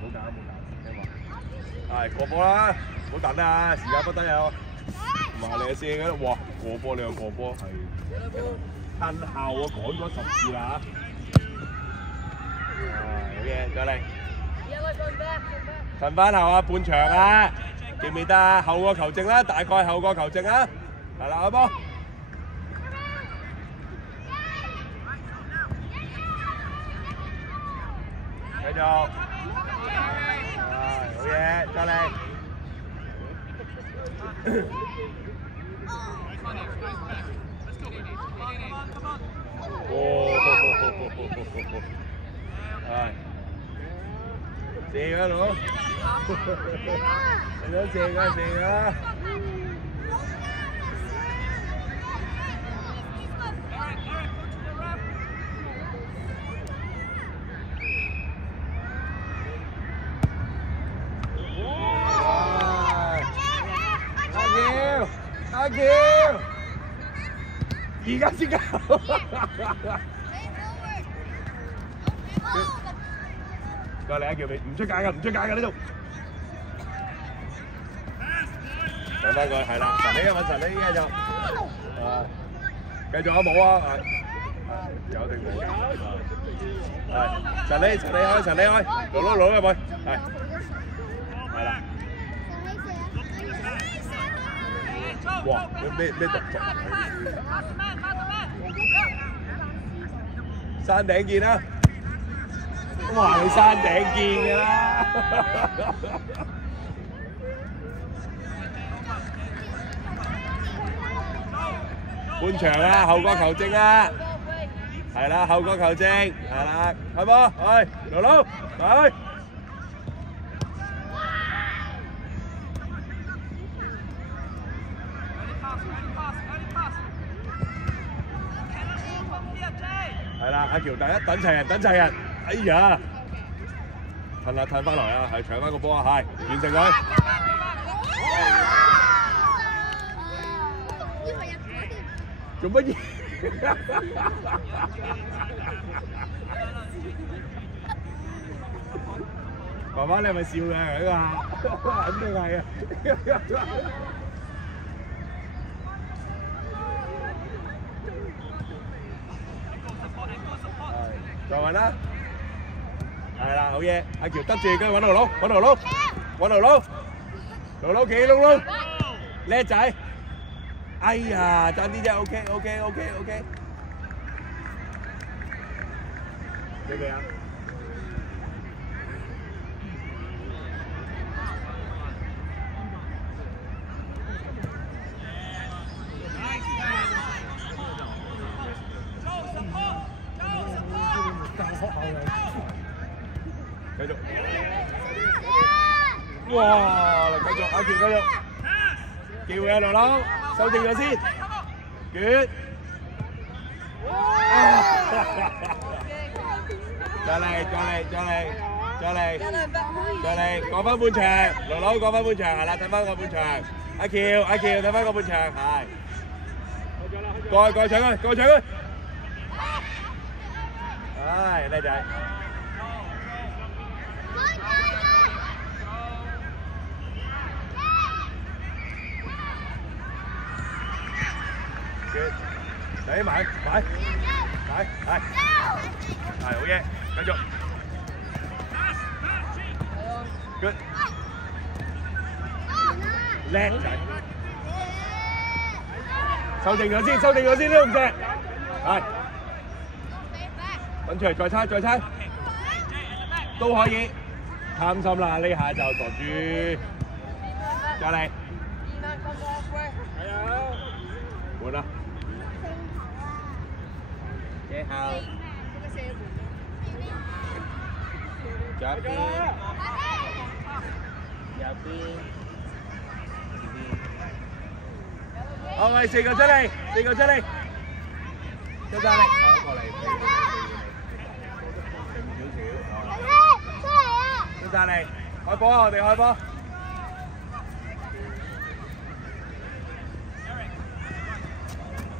冇搞，聽話。係過波啦，唔好等啊，時間不等有。馬嚟先嘅，哇！過波兩個波係褪後啊，趕咗10次啦嚇。好嘢，再嚟。褪翻後啊，半場啊，記唔記得啊？後個球證啦，大概後個球證啊，係啦，開波。繼續。好嘢，再嚟。係射啊佬，你想射啊射啊！阿橋，而家先搞。過嚟阿橋，唔出界㗎，唔出界㗎呢度。上翻佢，係啦，神你啊，揾神你依家就，繼續啊冇啊，有定冇？係神你開，神你開，攞入去，係啦。哇！咩動作？山頂見啦！哇！你山頂見㗎啦！半場啦，後角球證啦，係啦，後角球證，係啦，開波，去，勞勞，去。係啦，阿橋第一等齊人，等齊人，哎呀，褪啦，褪翻來啊，係搶翻個波啊，係完成佢。做乜嘢？爸爸你係咪笑嘅嗰個？肯定係啊！再揾啦，係啦，好嘢，阿橋得住，跟住揾勞勞企窿窿，叻仔，哎呀，爭啲啫 ，OK，俾佢啊！繼續，哇！繼續，阿橋繼續，機會啊，勞勞，修正咗先，捲，再嚟，講翻半場，勞勞講翻半場，係啦，睇翻個半場，阿橋睇翻個半場，係，過搶佢，唉，叻仔。你買，係好嘢，繼續 ，good， 叻仔，修正咗先，呢度唔射，係，揾出嚟再猜，都可以，貪心啦，呢下就墮住，再嚟，換啦。最後，左邊，右邊，好，我哋4個出嚟，出晒嚟，攞過嚟，出晒嚟，開波啊！我哋開波，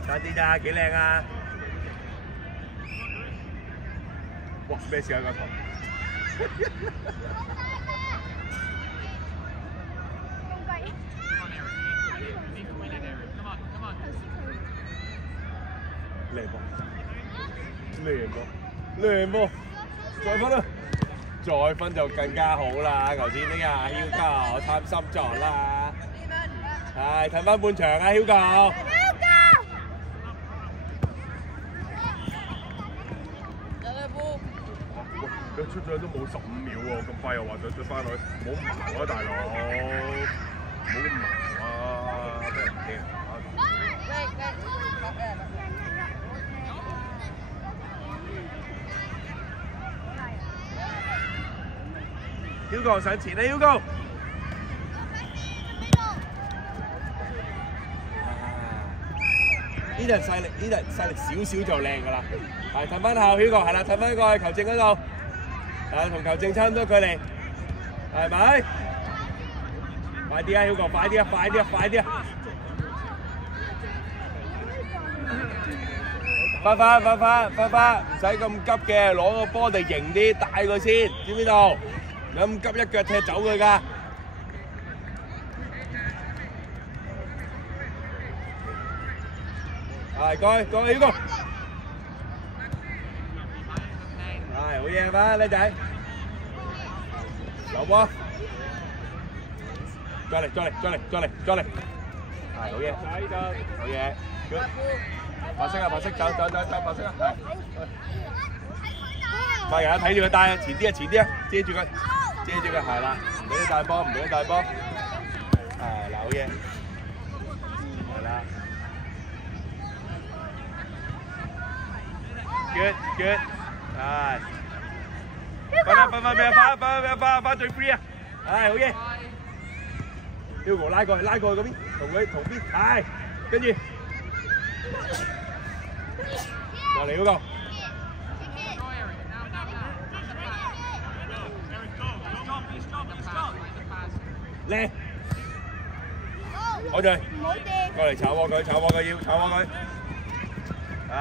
快啲咋，幾靚啊！哇！咩事啊個頭？靚波，靚波，靚波，再分啦！再分就更加好啦！頭先呢個阿 Hugo 貪心咗啦，係睇翻半場啊 Hugo。佢出咗都冇15秒喎，咁快又話想出翻去，冇咁矛啊大佬，冇咁矛啊，俾人驚啊！Hugo 上前啦 ，Hugo。呢人勢力，呢人勢力少少就靚噶啦，係褪翻後 Hugo 係啦，褪翻過去球證嗰度，係同球證差唔多距離，係咪？快啲啊 Hugo， 快啲啊，快啲啊，快啲啊！快，唔使咁急嘅，攞個波地型啲，帶佢先，知唔知道？咁急一腳踢走佢㗎。係，過去 Hugo。係，好嘢嘛，靚仔。有波。再嚟。係，好嘢。好嘢。白色啊，走，白色啊，係。快人啊，睇住佢帶啊，前啲啊，遮住佢，係啦，唔俾佢帶波，係啦，好嘢。係啦。Good，係。快最 free 啊！係，好嘢。Hugo 拉過去嗰邊，同邊，係，跟住。過嚟Hugo。靚。好在。過嚟炒鑊佢，要炒鑊佢。係。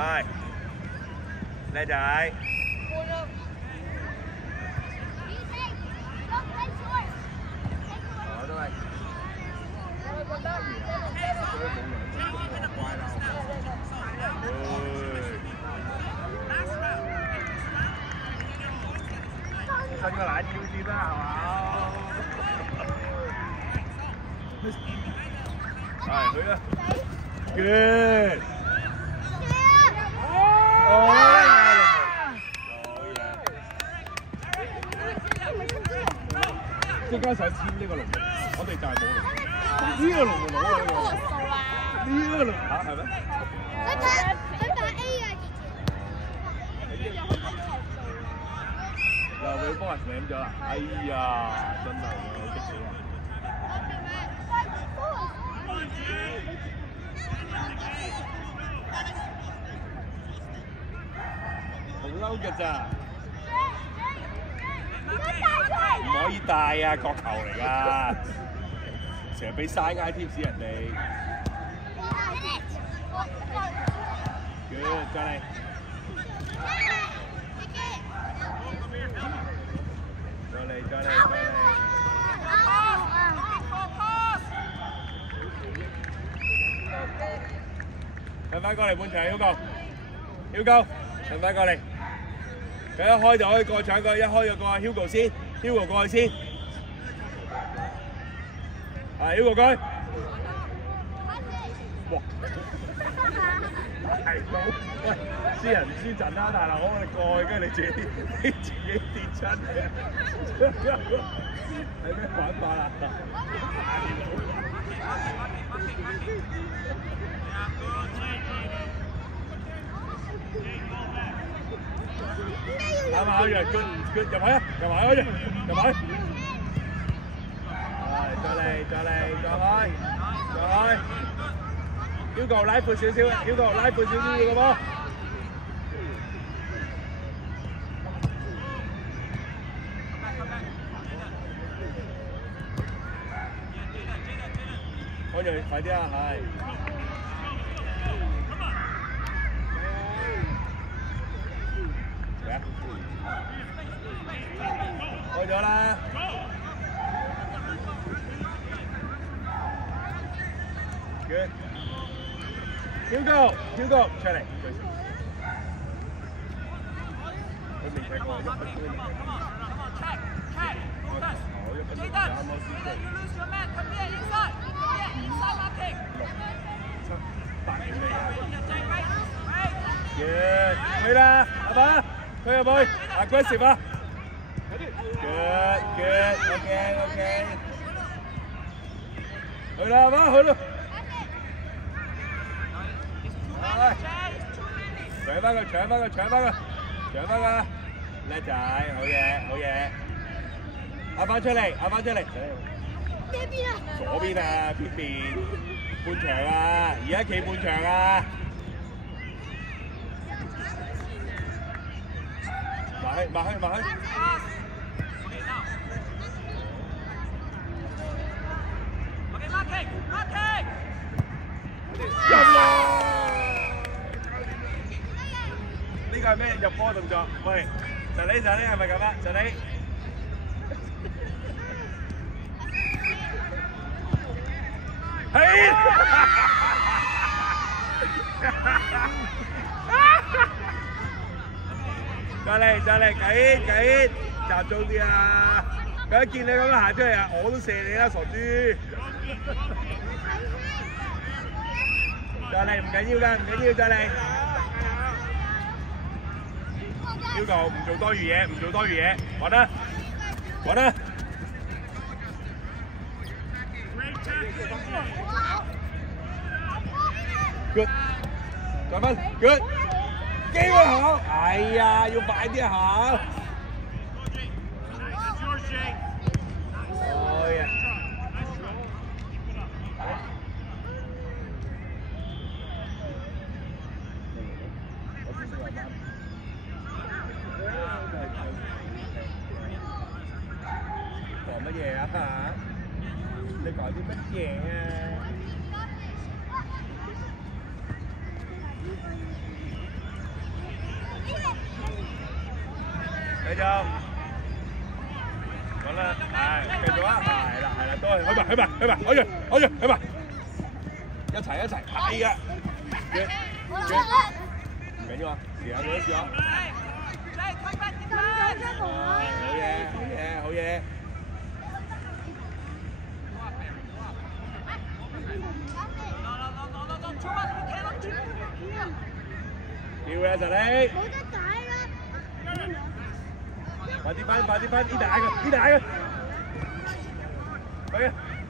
靚仔。我都係。伸個懶腰先啦，係嘛？係，去啦。Good。即刻想簽呢個龍門，我哋就係冇龍門。呢個龍門攞啊！呢個龍門嚇係咩？佢打 A 啊！又俾幫人舐咗啦！哎呀，真係好激死啊！好嬲㗎咋！唔可以帶啊，角球嚟㗎，成日俾嘥挨貼士人哋。Good， 再嚟。褪翻過嚟半場 ，Hugo，褪翻過嚟。佢一開就可以過搶佢，一開就過 Hugo 先 ，Hugo 過去先。係 Hugo 過去。哇！大佬，喂，輸人唔輸陣啦，大佬，我哋過去，跟住你自己跌親嘅，係咩玩法啊？啱啊！佢入去啊！入埋去再開！Hugo 拉闊少少，Hugo 拉闊少少嘅波。開住快啲啊！係。嚟啊！開咗啦。Good。Hugo，出嚟。佢未踢過，一分都未踢過。Good， 去啦，阿爸，去入去 ，aggressive 啊 ，good，OK，去啦，阿爸，去啦，搶翻佢，叻仔，好嘢，阿爸出嚟，邊邊啊？左邊啊，邊邊，半場啊，而家企半場啊。埋去。入啦！呢個係咩入波動作？喂，實你係咪咁啊？實你。係。再嚟，緊，集中啲啊！佢一見你咁樣行出嚟啊，我都射你啦，傻豬！再嚟唔緊要㗎，再嚟。要求唔做多餘嘢，玩啦！Good， 再分 ，Good。機會好，哎呀，要快啲行。哦呀！講乜嘢啊？你講啲乜嘢啊？繼續，講啦，係繼續啊，係啦，都係，去埋，攞住，去埋，一齊，係啊，唔緊要啊，試下，好嘢，叫啊，實你。快啲分，呢大嘅，去啊！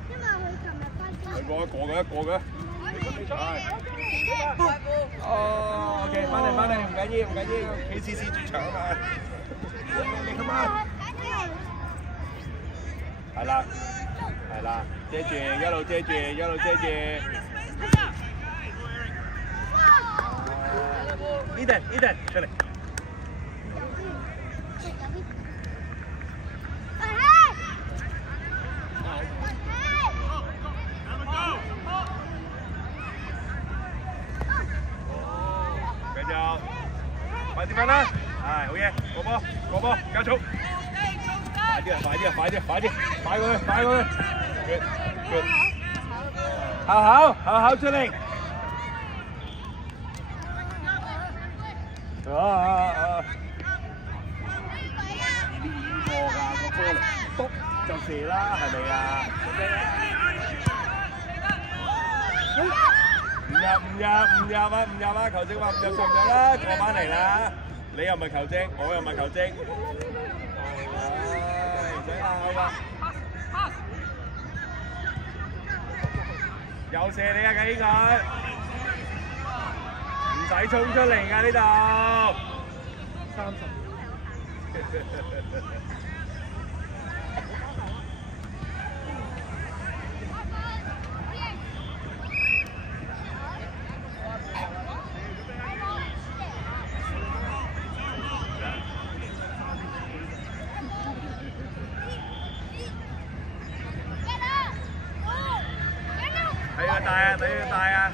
因為佢琴日翻工。一個嘅。哦 ，OK， 翻嚟，唔緊要 ，KCC 主場啊嘛。你come on。係啦，遮住，一路遮住。Eden， 出嚟。快啲分啦！係好嘢，過波，加速！快啲，快過去 ，good， 好出嚟！過㗎個波，篤就射啦，係咪啊？唔入啊！球證話唔入就啦，過翻嚟啦！你又唔係球證，我又唔係球證，唉，唔使拗啦！又射你啊，計佢！唔使衝出嚟㗎呢度，30。俾佢帶啊！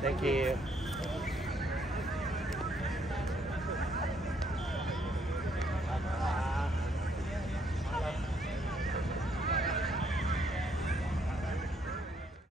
Thank you.